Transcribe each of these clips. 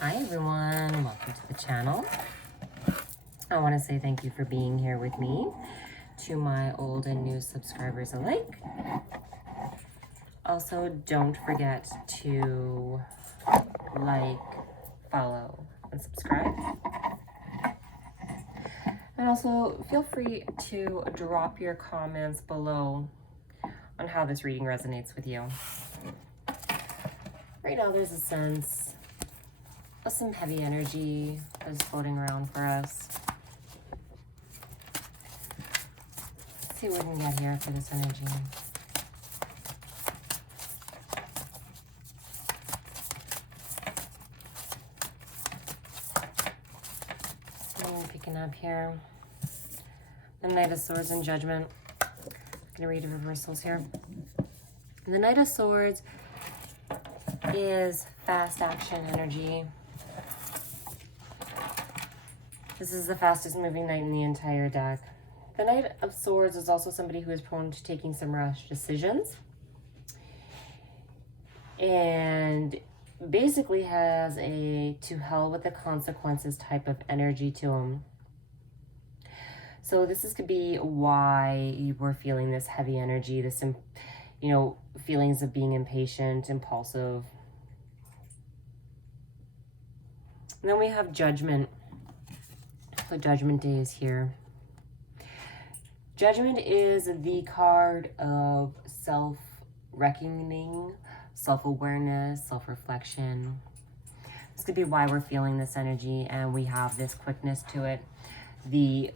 Hi everyone, welcome to the channel. I want to say thank you for being here with me, to my old and new subscribers alike. Also, don't forget to like, follow, and subscribe. And also, feel free to drop your comments below on how this reading resonates with you. Right now, there's a sense of some heavy energy that's floating around for us. Let's see what we can get here for this energy. Picking up here. The Knight of Swords and Judgment. I'm going to read the reversals here. The Knight of Swords is fast action energy. This is the fastest moving knight in the entire deck. The Knight of Swords is also somebody who is prone to taking some rash decisions. And basically has a to hell with the consequences type of energy to him. So this could be why you were feeling this heavy energy, this, feelings of being impatient, impulsive. And then we have Judgment. The Judgment Day is here. Judgment is the card of self-reckoning, self-awareness, self-reflection. This could be why we're feeling this energy and we have this quickness to it. The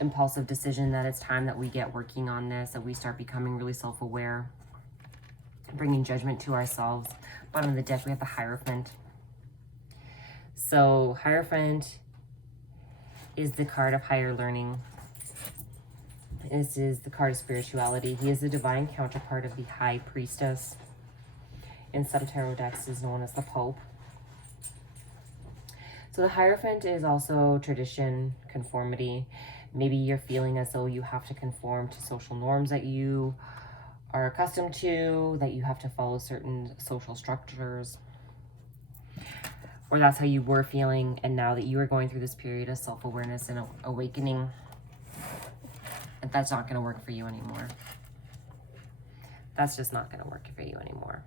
impulsive decision that it's time that we get working on this, that we start becoming really self-aware, bringing judgment to ourselves. Bottom of the deck, we have the Hierophant. So Hierophant is the card of higher learning. This is the card of spirituality. He is the divine counterpart of the High Priestess. In some tarot decks is known as the Pope. So the Hierophant is also tradition, conformity. Maybe you're feeling as though you have to conform to social norms that you are accustomed to, that you have to follow certain social structures. Or that's how you were feeling, and now that you are going through this period of self-awareness and awakening, that's not going to work for you anymore. That's just not going to work for you anymore.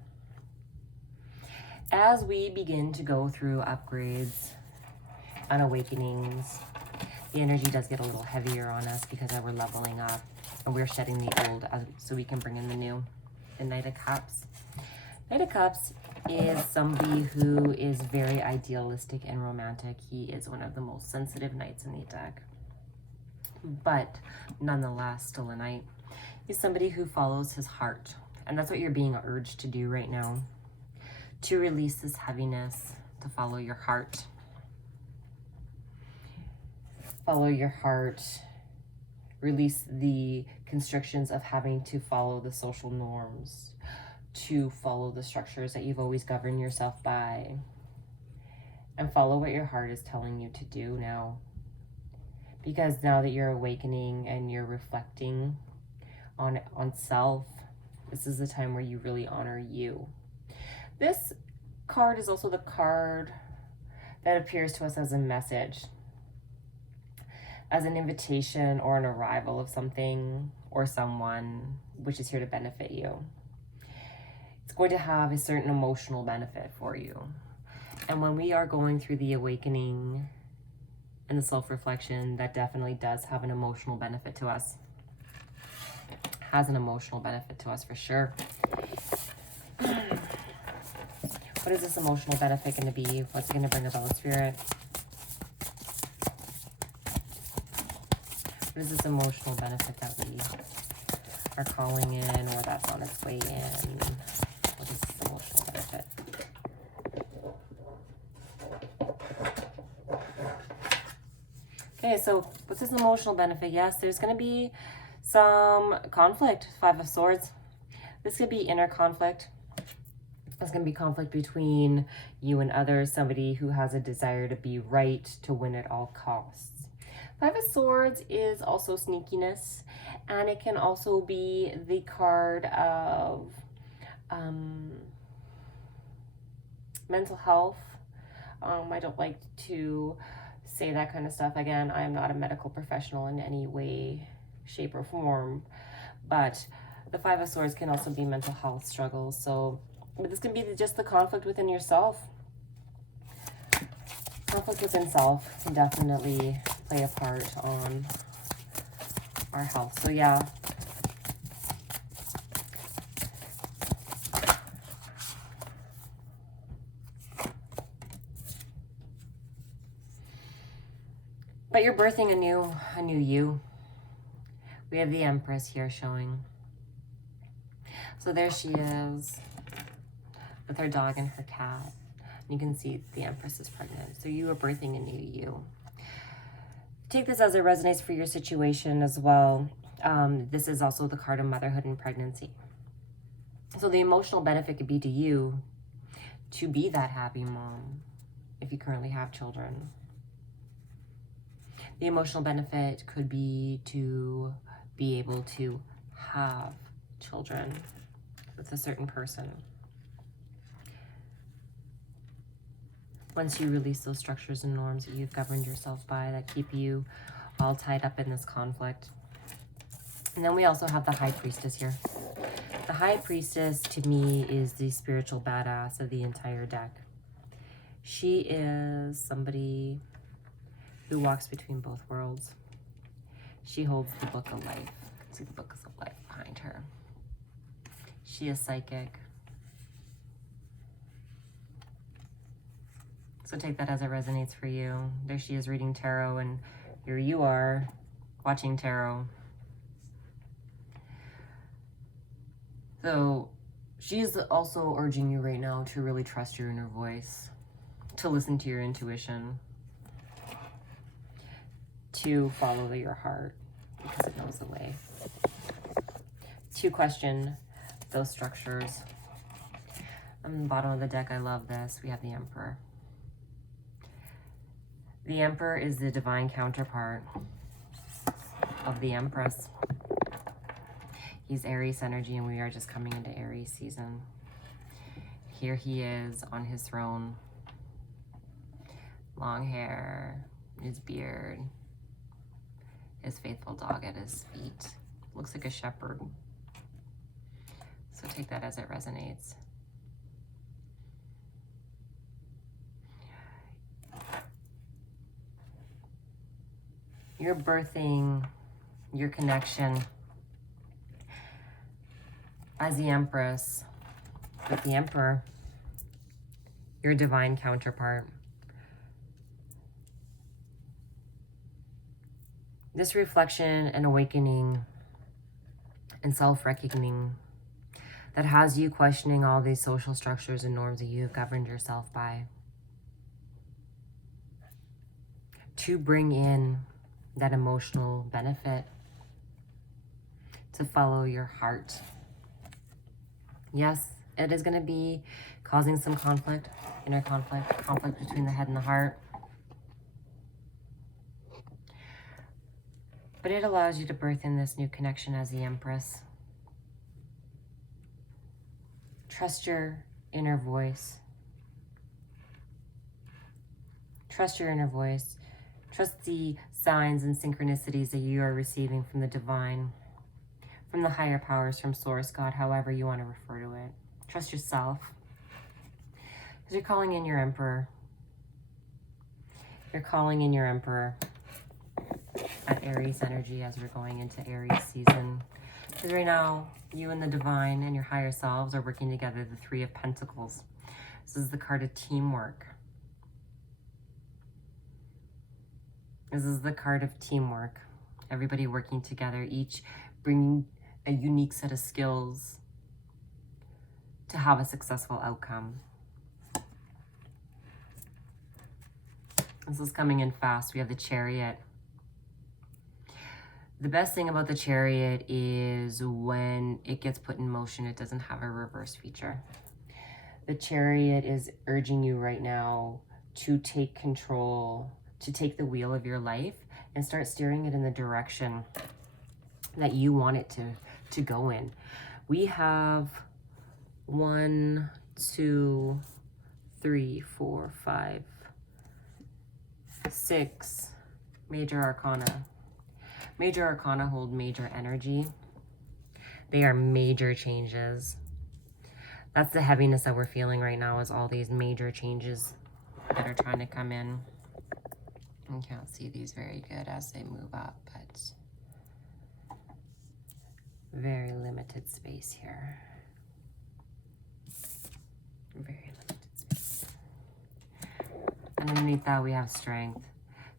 As we begin to go through upgrades and awakenings, the energy does get a little heavier on us because we're leveling up and we're shedding the old so we can bring in the new. The Knight of Cups. Knight of Cups is somebody who is very idealistic and romantic. He is one of the most sensitive knights in the deck, but nonetheless still a knight. He's somebody who follows his heart, and that's what you're being urged to do right now, to release this heaviness, to follow your heart. Follow your heart. Release the constrictions of having to follow the social norms, to follow the structures that you've always governed yourself by, and follow what your heart is telling you to do now. Because now that you're awakening and you're reflecting on self, this is the time where you really honor you. This card is also the card that appears to us as a message, as an invitation or an arrival of something or someone which is here to benefit you. It's going to have a certain emotional benefit for you. And when we are going through the awakening and the self-reflection, that definitely does have an emotional benefit to us. Has an emotional benefit to us for sure. What is this emotional benefit going to be? What's it going to bring about, Spirit? What is this emotional benefit that we are calling in, or that's on its way in? What is this emotional benefit? Okay, so what's this emotional benefit? Yes, there's going to be some conflict. Five of Swords. This could be inner conflict. There's going to be conflict between you and others, somebody who has a desire to be right, to win at all costs. Five of Swords is also sneakiness, and it can also be the card of mental health, I don't like to say that kind of stuff. Again, I am not a medical professional in any way, shape, or form, but the Five of Swords can also be mental health struggles. So but this can be just the conflict within yourself. Conflict within self can definitely play a part on our health. So yeah. But you're birthing a new you. We have the Empress here showing. So there she is with her dog and her cat. You can see the Empress is pregnant. So you are birthing a new you. Take this as it resonates for your situation as well. This is also the card of motherhood and pregnancy. So the emotional benefit could be to you to be that happy mom if you currently have children. The emotional benefit could be to be able to have children with a certain person. Once you release those structures and norms that you've governed yourself by that keep you all tied up in this conflict. And then we also have the High Priestess here. The High Priestess to me is the spiritual badass of the entire deck. She is somebody who walks between both worlds. She holds the Book of Life. You can see the Book of Life behind her. She is psychic. So take that as it resonates for you. There she is reading tarot, and here you are watching tarot. So she's also urging you right now to really trust your inner voice, to listen to your intuition, to follow your heart because it knows the way, to question those structures. On the bottom of the deck, I love this. We have the Emperor. The Emperor is the divine counterpart of the Empress. He's Aries energy, and we are just coming into Aries season. Here he is on his throne. Long hair, his beard, his faithful dog at his feet. Looks like a shepherd. So take that as it resonates. You're birthing your connection as the Empress with the Emperor, your divine counterpart. This reflection and awakening and self-reckoning that has you questioning all these social structures and norms that you have governed yourself by, to bring in that emotional benefit, to follow your heart. Yes, it is going to be causing some conflict, inner conflict between the head and the heart. But it allows you to birth in this new connection as the Empress. Trust your inner voice. Trust your inner voice. Trust the signs and synchronicities that you are receiving from the divine, from the higher powers, from Source, God, however you want to refer to it. Trust yourself. Because you're calling in your Emperor. You're calling in your Emperor at Aries energy as we're going into Aries season. Because right now, you and the divine and your higher selves are working together, the Three of Pentacles. This is the card of teamwork. This is the card of teamwork. Everybody working together, each bringing a unique set of skills to have a successful outcome. This is coming in fast. We have the Chariot. The best thing about the Chariot is when it gets put in motion, it doesn't have a reverse feature. The Chariot is urging you right now to take control, to take the wheel of your life and start steering it in the direction that you want it to go in. We have 1, 2, 3, 4, 5, 6, major arcana. Major arcana hold major energy. They are major changes. That's the heaviness that we're feeling right now, is all these major changes that are trying to come in. I can't see these very good as they move up, but very limited space here. Very limited space. And underneath that, we have strength.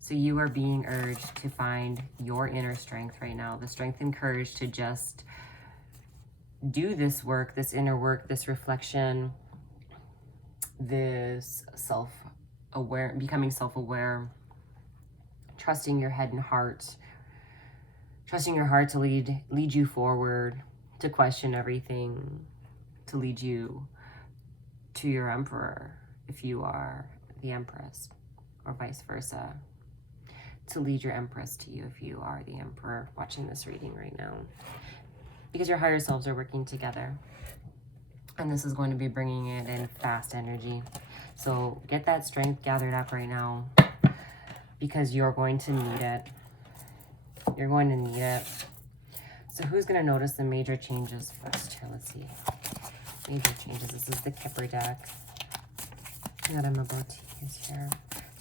So you are being urged to find your inner strength right now. The strength and courage to just do this work, this inner work, this reflection, this self-aware, becoming self-aware, trusting your head and heart, trusting your heart to lead you forward, to question everything, to lead you to your emperor if you are the empress, or vice versa, to lead your empress to you if you are the emperor watching this reading right now, because your higher selves are working together. And this is going to be bringing it in fast energy. So get that strength gathered up right now, because you're going to need it. You're going to need it. So who's going to notice the major changes first? Here, let's see. Major changes. This is the Kipper deck that I'm about to use here.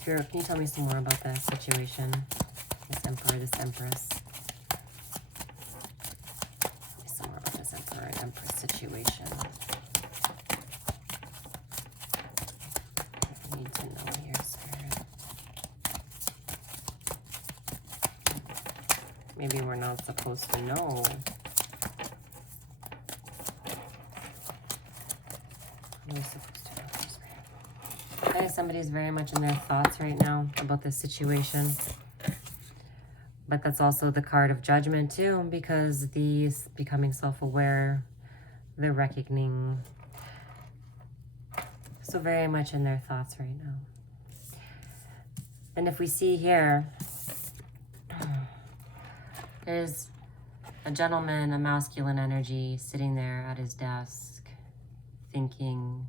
Spirit, can you tell me some more about this situation? This emperor, this empress. Tell me some more about this emperor and empress situation. I need to know here, Spirit. Maybe we're not supposed to know. What are we supposed to know, Spirit? I think somebody's very much in their thoughts right now about this situation. But that's also the card of judgment too, because these becoming self-aware, they're reckoning. So very much in their thoughts right now. And if we see here, there's a gentleman, a masculine energy, sitting there at his desk, thinking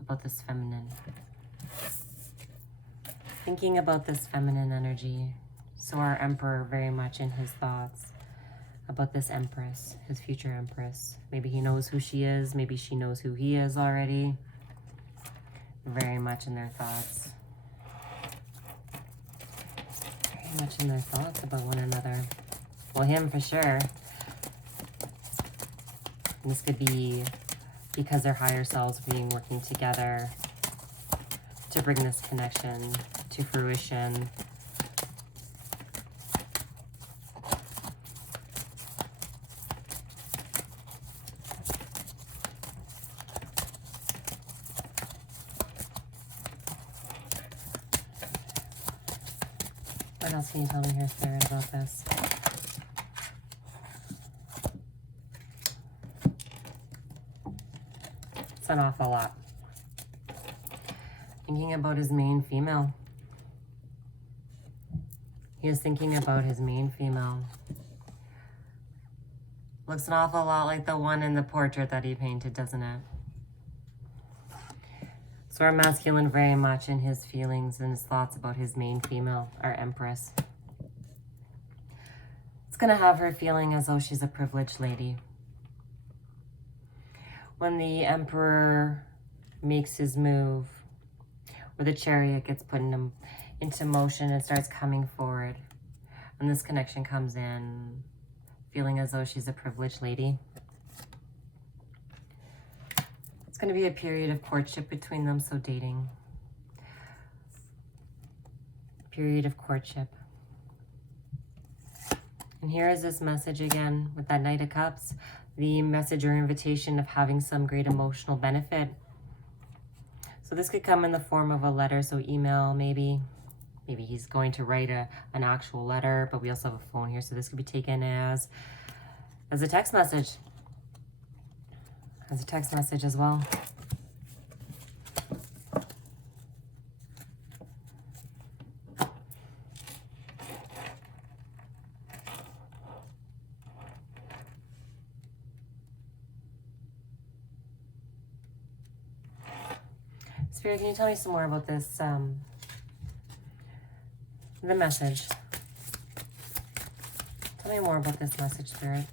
about this feminine. Thinking about this feminine energy. So our emperor very much in his thoughts about this empress, his future empress. Maybe he knows who she is. Maybe she knows who he is already. Very much in their thoughts. Very much in their thoughts about one another. Well, him for sure. And this could be because their higher selves being working together to bring this connection to fruition. What else can you tell me here, Spirit, about this? It's an awful lot. Thinking about his main female. He is thinking about his main female. Looks an awful lot like the one in the portrait that he painted, doesn't it? So our masculine very much in his feelings and his thoughts about his main female, our empress. It's going to have her feeling as though she's a privileged lady. When the emperor makes his move, or the chariot gets put into motion and starts coming forward, and this connection comes in, feeling as though she's a privileged lady. It's going to be a period of courtship between them, so dating. Period of courtship. And here is this message again with that Knight of Cups, the message or invitation of having some great emotional benefit. So this could come in the form of a letter, so email maybe. Maybe he's going to write an actual letter, but we also have a phone here, so this could be taken as a text message. As a text message as well. Spirit, can you tell me some more about this The message. Tell me more about this message, Spirit.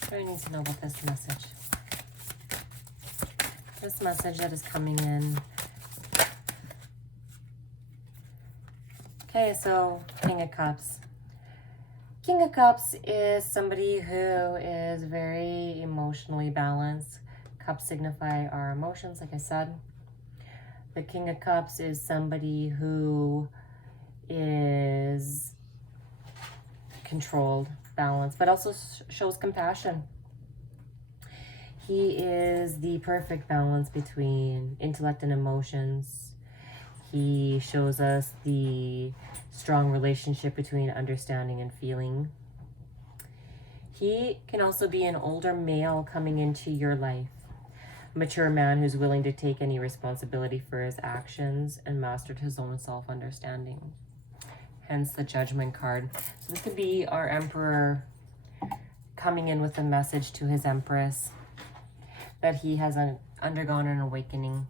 What do I need to know about this message? This message that is coming in. Okay, so King of Cups. King of Cups is somebody who is very emotionally balanced. Cups signify our emotions, like I said. The King of Cups is somebody who is controlled, balanced, but also shows compassion. He is the perfect balance between intellect and emotions. He shows us the strong relationship between understanding and feeling. He can also be an older male coming into your life. A mature man who's willing to take any responsibility for his actions and mastered his own self-understanding. Hence the Judgment card. So this could be our Emperor coming in with a message to his Empress that he has undergone an awakening,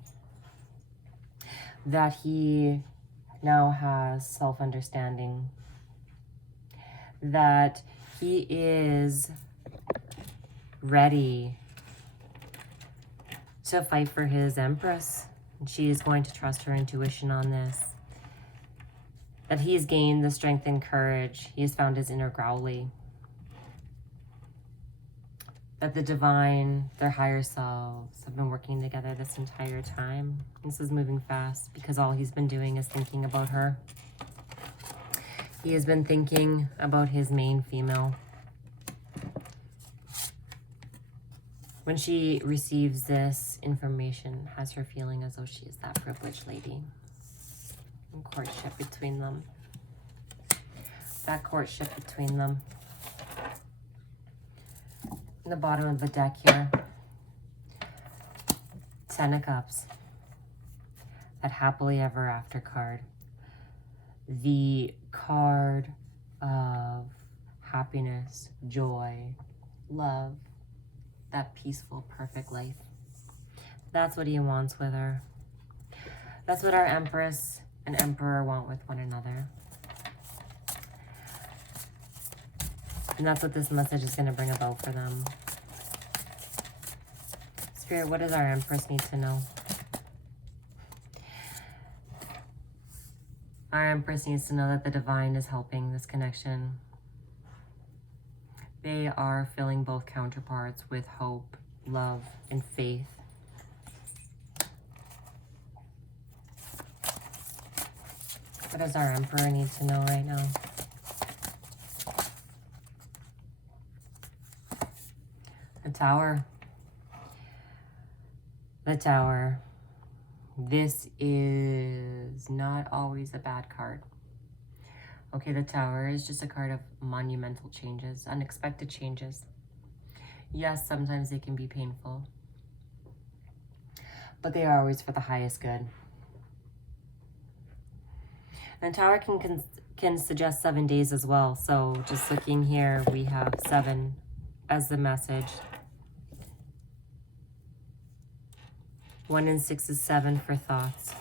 that he now has self-understanding, that he is ready to fight for his Empress. And she is going to trust her intuition on this. That he has gained the strength and courage. He has found his inner growly. That the divine, their higher selves, have been working together this entire time. This is moving fast because all he's been doing is thinking about her. He has been thinking about his main female. When she receives this information, has her feeling as though she is that privileged lady. And courtship between them. That courtship between them. In the bottom of the deck here, 10 of Cups, that happily ever after card. The card of happiness, joy, love, that peaceful, perfect life. That's what he wants with her. That's what our Empress and Emperor want with one another. And that's what this message is going to bring about for them. Spirit, what does our Empress need to know? Our Empress needs to know that the divine is helping this connection. They are filling both counterparts with hope, love, and faith. What does our Emperor need to know right now? The Tower. The Tower. This is not always a bad card. Okay, the Tower is just a card of monumental changes, unexpected changes. Yes, sometimes they can be painful, but they are always for the highest good. And Tower can suggest 7 days as well. So just looking here, we have 7 as the message. 1 and 6 is 7 for thoughts.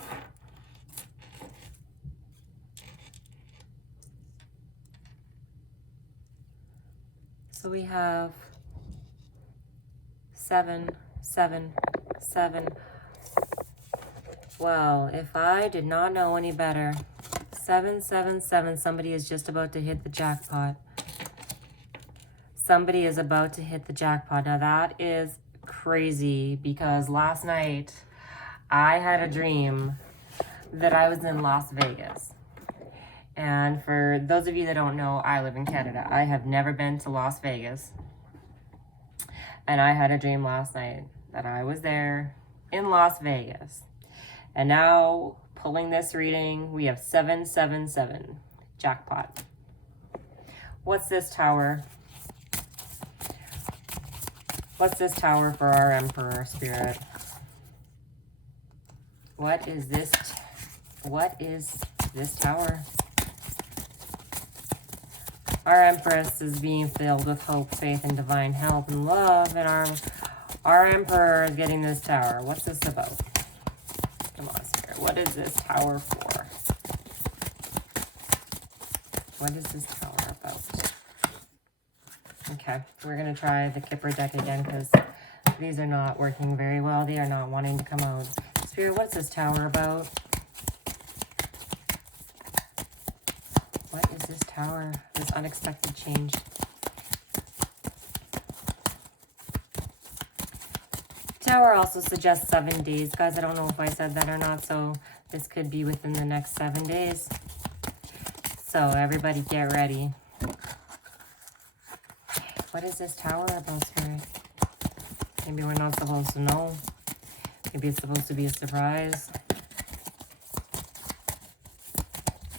So we have 7, 7, 7. Well, if I did not know any better, 7, 7, 7, somebody is just about to hit the jackpot. Somebody is about to hit the jackpot. Now that is crazy because last night I had a dream that I was in Las Vegas. And for those of you that don't know, I live in Canada. I have never been to Las Vegas. And I had a dream last night that I was there in Las Vegas. And now, pulling this reading, we have 777, jackpot. What's this Tower? What's this Tower for our Emperor, Spirit? What is this Tower? Our Empress is being filled with hope, faith, and divine help and love, and our Emperor is getting this Tower. What's this about? Come on, Spirit. What is this Tower for? What is this tower about? Okay, we're going to try the Kipper deck again because these are not working very well. They are not wanting to come out. Spirit, what's this tower about? What is this tower? This unexpected change. Tower also suggests 7 days. Guys, I don't know if I said that or not, so this could be within the next 7 days. So everybody get ready. What is this tower about, Spirit? Maybe we're not supposed to know. Maybe it's supposed to be a surprise.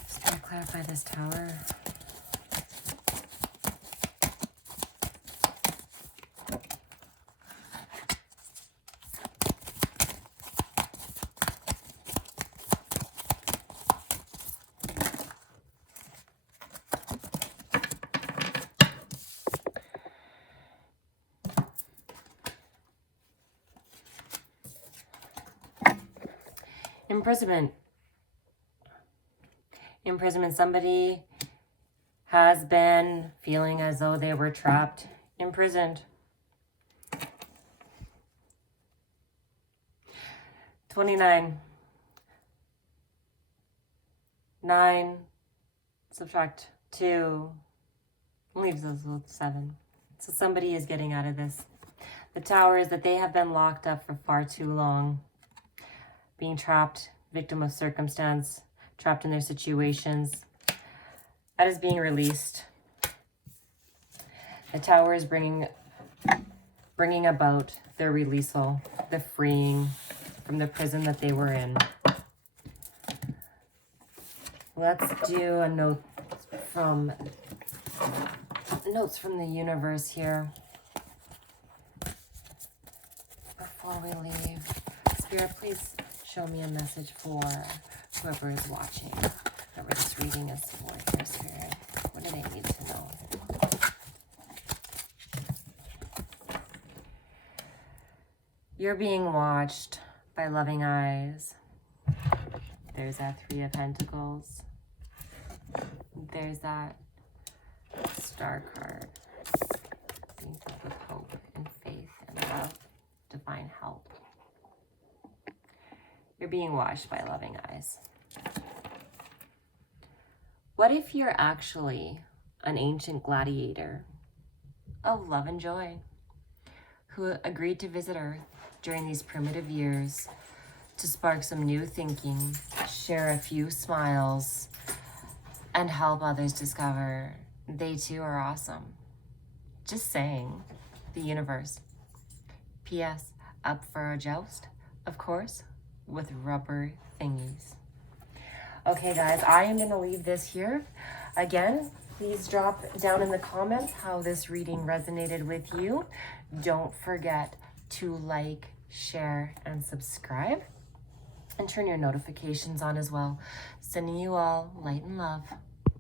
Spirit, clarify this tower. Imprisonment. Imprisonment. Somebody has been feeling as though they were trapped, imprisoned. 29. 9. Subtract 2. Leaves us with 7. So somebody is getting out of this. The tower is that they have been locked up for far too long. Being trapped, victim of circumstance, trapped in their situations. That is being released. The tower is bringing about their releasal, the freeing from the prison that they were in. Let's do a notes from the universe here before we leave. Spirit, please show me a message for whoever is watching, whoever this reading is for here, Spirit. What do they need to know? You're being watched by loving eyes. There's that 3 of Pentacles. There's that Star card. Being filled with hope and faith and love, divine help. You're being watched by loving eyes. What if you're actually an ancient gladiator of love and joy who agreed to visit Earth during these primitive years to spark some new thinking, share a few smiles, and help others discover they too are awesome? Just saying, the universe. P.S. Up for a joust? Of course, with rubber thingies. Okay, guys, I am going to leave this here. Again, please drop down in the comments how this reading resonated with you. Don't forget to like, share, and subscribe. And turn your notifications on as well. Sending you all light and love.